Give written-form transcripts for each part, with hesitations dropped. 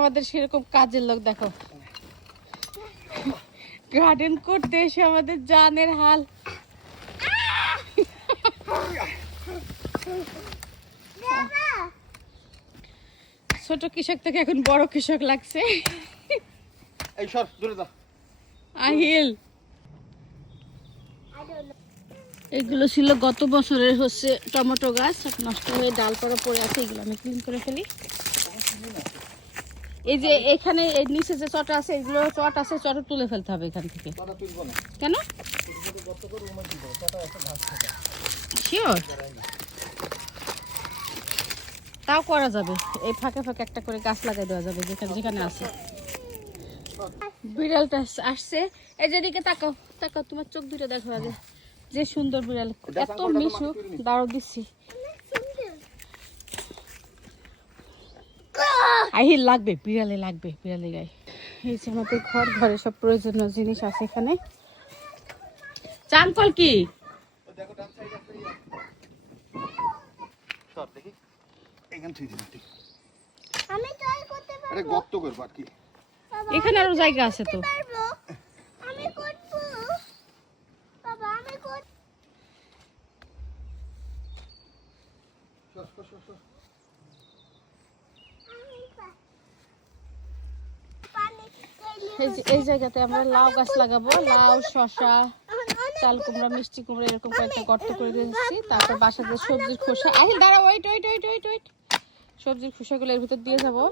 আমাদের সেরকম কাজের লোক দেখো, গার্ডেন করতে এসে আমাদের জানের হাল। ছোট কৃষক থেকে এখন বড় কৃষক লাগছে। আহিল, এগুলো ছিল গত বছরের হচ্ছে টমেটো গাছ, নষ্ট হয়ে ডাল পাড়া পড়ে আছে, এগুলো আমি ক্লিন করে ফেলি। এই যে এখানে এই নিচে যে চটা আছে, এগুলো চট আছে, চট তুলে ফেলতে হবে এখান থেকে। কেন? শিওর, তাও করা যাবে। এই ফাঁকে ফাঁকে একটা করে গাছ লাগাই দেওয়া যাবে যেখানে যেখানে আছে। বিড়ালটা আসছে, এই যেদিকে তাকাও, তাকাও, তোমার চোখ দুটো দেখো আগে, যে সুন্দর বিড়াল, এত মিশু। দাঁড়াও দিচ্ছি, আহিল লাগবে, বিড়ালে লাগবে, বিড়ালে গায়ে। এই যে আমাদের ঘর, ঘরে সব প্রয়োজনীয় জিনিস আছে এখানে। চানকল কি এখানে আরো জায়গা আছে তো। এই জায়গাতে আমরা লাউ গাছ লাগাবো, লাউ, শসা, চাল কুমড়া, মিষ্টি কুমড়া, এরকম কয়েকটা গর্ত করে দিয়েছি। তারপর বাসাতে সবজির খোসা, আহিল দাঁড়াও, wait wait wait wait wait, সবজির খোসাগুলো এর ভিতর দিয়ে যাবো,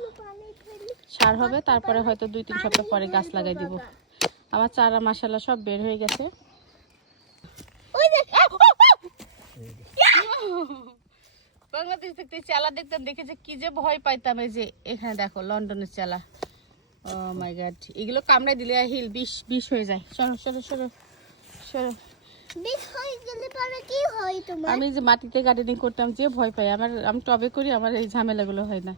সার হবে। তারপরে হয়তো 2-3 সপ্তাহ পরে গাছ লাগাই দিব। আমার চারা মাশাআল্লাহ সব বের হয়ে গেছে। বাংলাদেশ দেখতে চালা দেখতাম, দেখে যে কি যে ভয় পাইতাম। এই যে এখানে দেখো লন্ডনের চালা, ও মাই গড, এগুলো কামড়াই দিলে হিল বিষ হয়ে যায়। সরো সরো সরো সরো, বিষ হয়ে গেলে পরে কি হয় তোমার? আমি যে মাটিতে গার্ডেনিং করতাম, যে ভয় পাই, আমি টবে করি, আমার এই ঝামেলাগুলো হয় না।